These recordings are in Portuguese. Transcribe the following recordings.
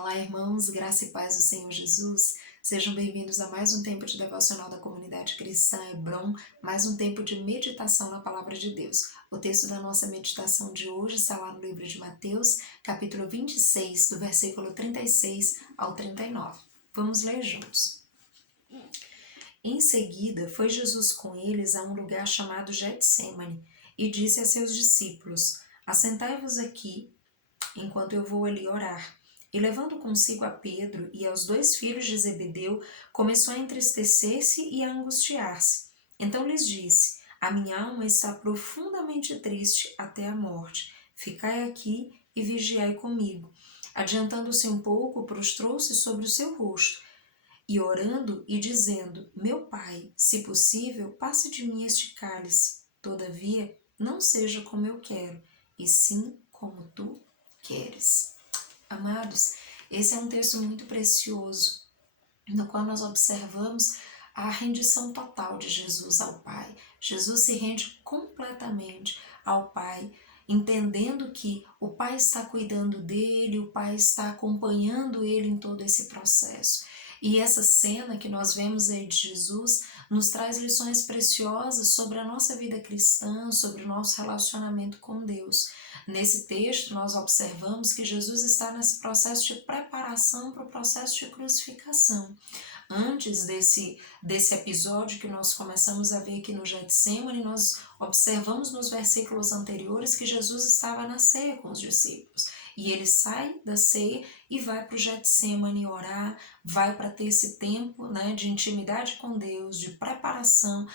Olá, irmãos, graça e paz do Senhor Jesus. Sejam bem-vindos a mais um tempo de devocional da comunidade cristã Hebron, mais um tempo de meditação na palavra de Deus. O texto da nossa meditação de hoje está lá no livro de Mateus, capítulo 26, do versículo 36 ao 39. Vamos ler juntos. Em seguida, foi Jesus com eles a um lugar chamado Getsêmani e disse a seus discípulos: Assentai-vos aqui, enquanto eu vou ali orar. E levando consigo a Pedro e aos 2 filhos de Zebedeu, começou a entristecer-se e a angustiar-se. Então lhes disse: A minha alma está profundamente triste até a morte. Ficai aqui e vigiai comigo. Adiantando-se um pouco, prostrou-se sobre o seu rosto, e orando e dizendo: Meu Pai, se possível, passe de mim este cálice. Todavia, não seja como eu quero, e sim como tu queres. Amados, esse é um texto muito precioso, no qual nós observamos a rendição total de Jesus ao Pai. Jesus se rende completamente ao Pai, entendendo que o Pai está cuidando dele, o Pai está acompanhando ele em todo esse processo. E essa cena que nós vemos aí de Jesus nos traz lições preciosas sobre a nossa vida cristã, sobre o nosso relacionamento com Deus. Nesse texto, nós observamos que Jesus está nesse processo de preparação para o processo de crucificação. Antes desse episódio que nós começamos a ver aqui no Getsemane, nós observamos nos versículos anteriores que Jesus estava na ceia com os discípulos. E ele sai da ceia e vai para o Getsemane orar, vai para ter esse tempo, de intimidade com Deus, de preparação,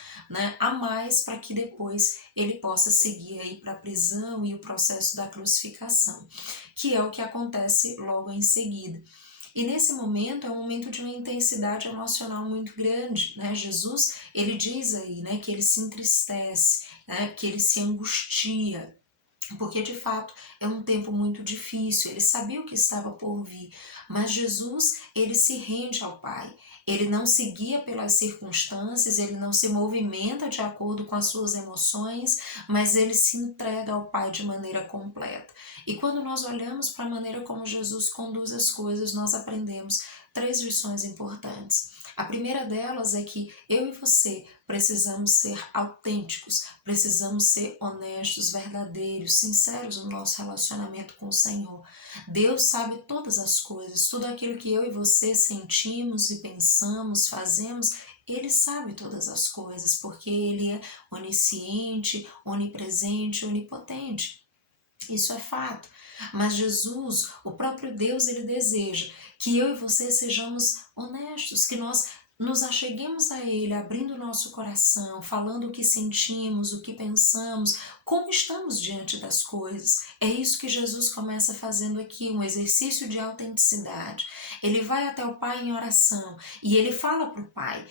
a mais para que depois ele possa seguir aí para a prisão e o processo da crucificação, que é o que acontece logo em seguida. E nesse momento é um momento de uma intensidade emocional muito grande, Jesus, ele diz aí, que ele se entristece, que ele se angustia, porque de fato é um tempo muito difícil, ele sabia o que estava por vir, mas Jesus, ele se rende ao Pai, ele não se guia pelas circunstâncias, ele não se movimenta de acordo com as suas emoções, mas ele se entrega ao Pai de maneira completa. E quando nós olhamos para a maneira como Jesus conduz as coisas, nós aprendemos 3 lições importantes. A primeira delas é que eu e você precisamos ser autênticos, precisamos ser honestos, verdadeiros, sinceros no nosso relacionamento com o Senhor. Deus sabe todas as coisas, tudo aquilo que eu e você sentimos e pensamos, fazemos, Ele sabe todas as coisas, porque Ele é onisciente, onipresente, onipotente. Isso é fato. Mas Jesus, o próprio Deus, ele deseja que eu e você sejamos honestos, que nós nos acheguemos a Ele, abrindo o nosso coração, falando o que sentimos, o que pensamos, como estamos diante das coisas. É isso que Jesus começa fazendo aqui, um exercício de autenticidade. Ele vai até o Pai em oração e ele fala para o Pai,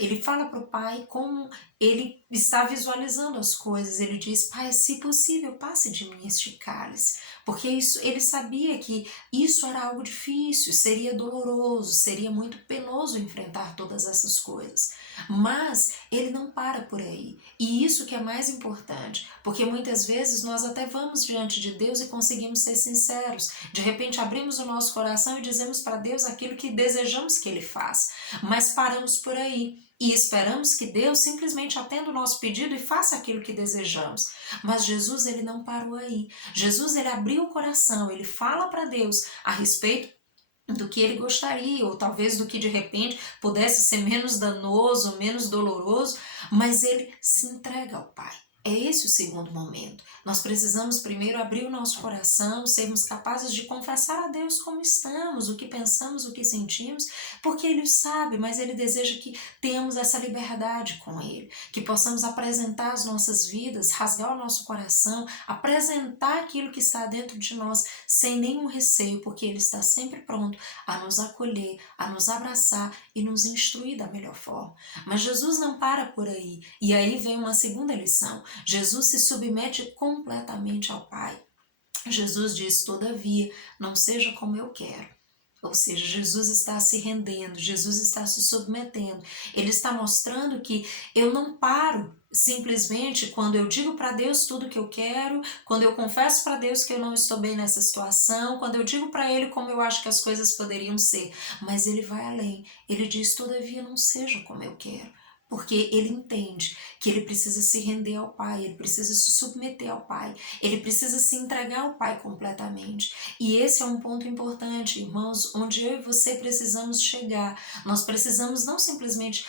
Ele fala para o Pai como ele está visualizando as coisas. Ele diz: Pai, se possível, passe de mim este cálice. Porque ele sabia que isso era algo difícil, seria doloroso, seria muito penoso enfrentar todas essas coisas. Mas ele não para por aí. E isso que é mais importante, porque muitas vezes nós até vamos diante de Deus e conseguimos ser sinceros. De repente abrimos o nosso coração e dizemos para Deus aquilo que desejamos que Ele faça. Mas paramos por aí e esperamos que Deus simplesmente atenda o nosso pedido e faça aquilo que desejamos. Mas Jesus, ele não parou aí. Jesus, ele abriu o coração, ele fala para Deus a respeito do que ele gostaria, ou talvez do que de repente pudesse ser menos danoso, menos doloroso, mas ele se entrega ao Pai. É esse o segundo momento. Nós precisamos primeiro abrir o nosso coração, sermos capazes de confessar a Deus como estamos, o que pensamos, o que sentimos, porque Ele sabe, mas Ele deseja que tenhamos essa liberdade com Ele, que possamos apresentar as nossas vidas, rasgar o nosso coração, apresentar aquilo que está dentro de nós sem nenhum receio, porque Ele está sempre pronto a nos acolher, a nos abraçar e nos instruir da melhor forma. Mas Jesus não para por aí, e aí vem uma segunda lição. Jesus se submete completamente ao Pai. Jesus diz: todavia, não seja como eu quero. Ou seja, Jesus está se rendendo, Jesus está se submetendo. Ele está mostrando que eu não paro simplesmente quando eu digo para Deus tudo o que eu quero, quando eu confesso para Deus que eu não estou bem nessa situação, quando eu digo para Ele como eu acho que as coisas poderiam ser. Mas Ele vai além. Ele diz: todavia não seja como eu quero. Porque ele entende que ele precisa se render ao Pai, ele precisa se submeter ao Pai, ele precisa se entregar ao Pai completamente. E esse é um ponto importante, irmãos, onde eu e você precisamos chegar. Nós precisamos não simplesmente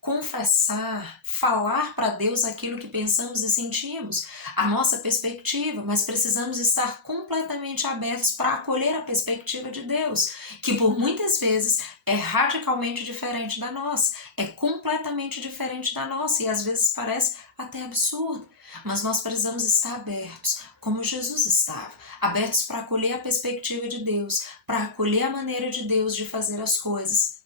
confessar, falar para Deus aquilo que pensamos e sentimos, a nossa perspectiva, mas precisamos estar completamente abertos para acolher a perspectiva de Deus, que por muitas vezes é radicalmente diferente da nossa, é completamente diferente da nossa e às vezes parece até absurdo. Mas nós precisamos estar abertos, como Jesus estava, abertos para acolher a perspectiva de Deus, para acolher a maneira de Deus de fazer as coisas,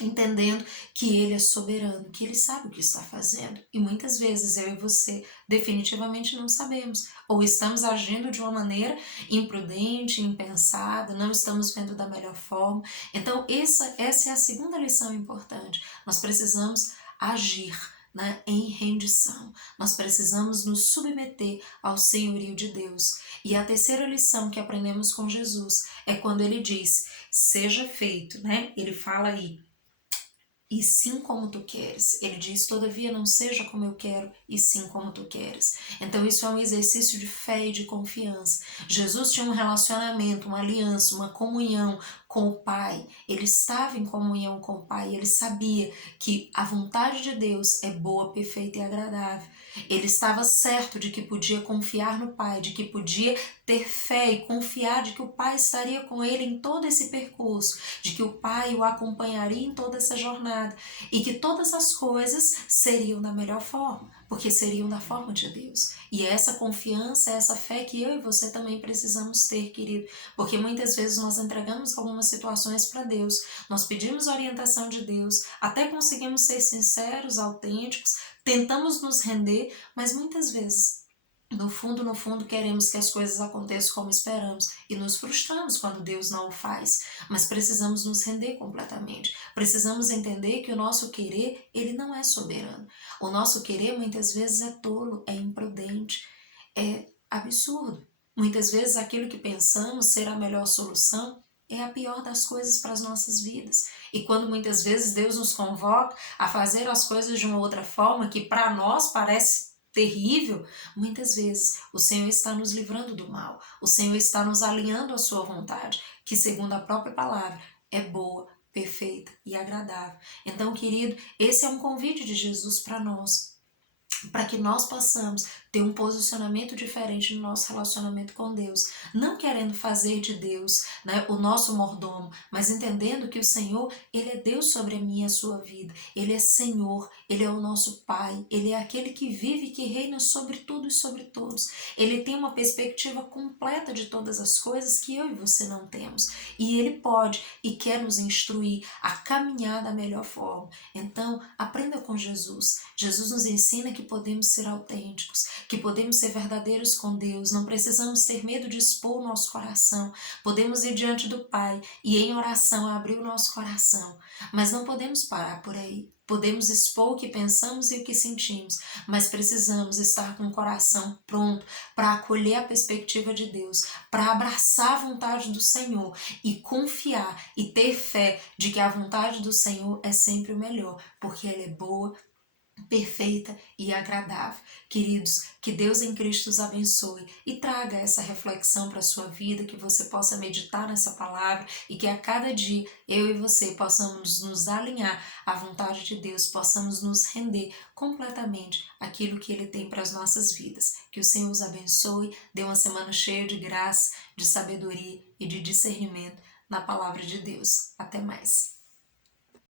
entendendo que Ele é soberano, que Ele sabe o que está fazendo. E muitas vezes eu e você definitivamente não sabemos, ou estamos agindo de uma maneira imprudente, impensada, não estamos vendo da melhor forma. Então essa é a segunda lição importante. Nós precisamos agir, né, em rendição. Nós precisamos nos submeter ao senhorio de Deus. E a terceira lição que aprendemos com Jesus é quando Ele diz: seja feito, né? Ele fala aí: e sim como tu queres. Ele diz: todavia não seja como eu quero, e sim como tu queres. Então isso é um exercício de fé e de confiança. Jesus tinha um relacionamento, uma aliança, uma comunhão com o Pai. Ele estava em comunhão com o Pai. Ele sabia que a vontade de Deus é boa, perfeita e agradável. Ele estava certo de que podia confiar no Pai, de que podia ter fé e confiar de que o Pai estaria com ele em todo esse percurso, de que o Pai o acompanharia em toda essa jornada e que todas as coisas seriam da melhor forma, porque seriam da forma de Deus. E é essa confiança, essa fé que eu e você também precisamos ter, querido, porque muitas vezes nós entregamos algumas situações para Deus, nós pedimos orientação de Deus, até conseguimos ser sinceros, autênticos, tentamos nos render, mas muitas vezes no fundo, queremos que as coisas aconteçam como esperamos e nos frustramos quando Deus não o faz. Mas precisamos nos render completamente. Precisamos entender que o nosso querer, ele não é soberano. O nosso querer muitas vezes é tolo, é imprudente, é absurdo. Muitas vezes aquilo que pensamos ser a melhor solução é a pior das coisas para as nossas vidas. E quando muitas vezes Deus nos convoca a fazer as coisas de uma outra forma que para nós parece terrível, muitas vezes o Senhor está nos livrando do mal, o Senhor está nos alinhando à sua vontade, que segundo a própria palavra é boa, perfeita e agradável. Então, querido, esse é um convite de Jesus para nós, para que nós possamos ter um posicionamento diferente no nosso relacionamento com Deus, não querendo fazer de Deus, né, o nosso mordomo, mas entendendo que o Senhor, Ele é Deus sobre a minha e a sua vida, Ele é Senhor, Ele é o nosso Pai, Ele é aquele que vive e que reina sobre tudo e sobre todos. Ele tem uma perspectiva completa de todas as coisas que eu e você não temos, e Ele pode e quer nos instruir a caminhar da melhor forma. Então, aprenda com Jesus. Jesus nos ensina que podemos ser autênticos, que podemos ser verdadeiros com Deus, não precisamos ter medo de expor o nosso coração, podemos ir diante do Pai e em oração abrir o nosso coração, mas não podemos parar por aí. Podemos expor o que pensamos e o que sentimos, mas precisamos estar com o coração pronto para acolher a perspectiva de Deus, para abraçar a vontade do Senhor e confiar e ter fé de que a vontade do Senhor é sempre o melhor, porque ela é boa, perfeita e agradável. Queridos, que Deus em Cristo os abençoe e traga essa reflexão para a sua vida, que você possa meditar nessa palavra e que a cada dia eu e você possamos nos alinhar à vontade de Deus, possamos nos render completamente àquilo que Ele tem para as nossas vidas. Que o Senhor os abençoe, dê uma semana cheia de graça, de sabedoria e de discernimento na palavra de Deus. Até mais.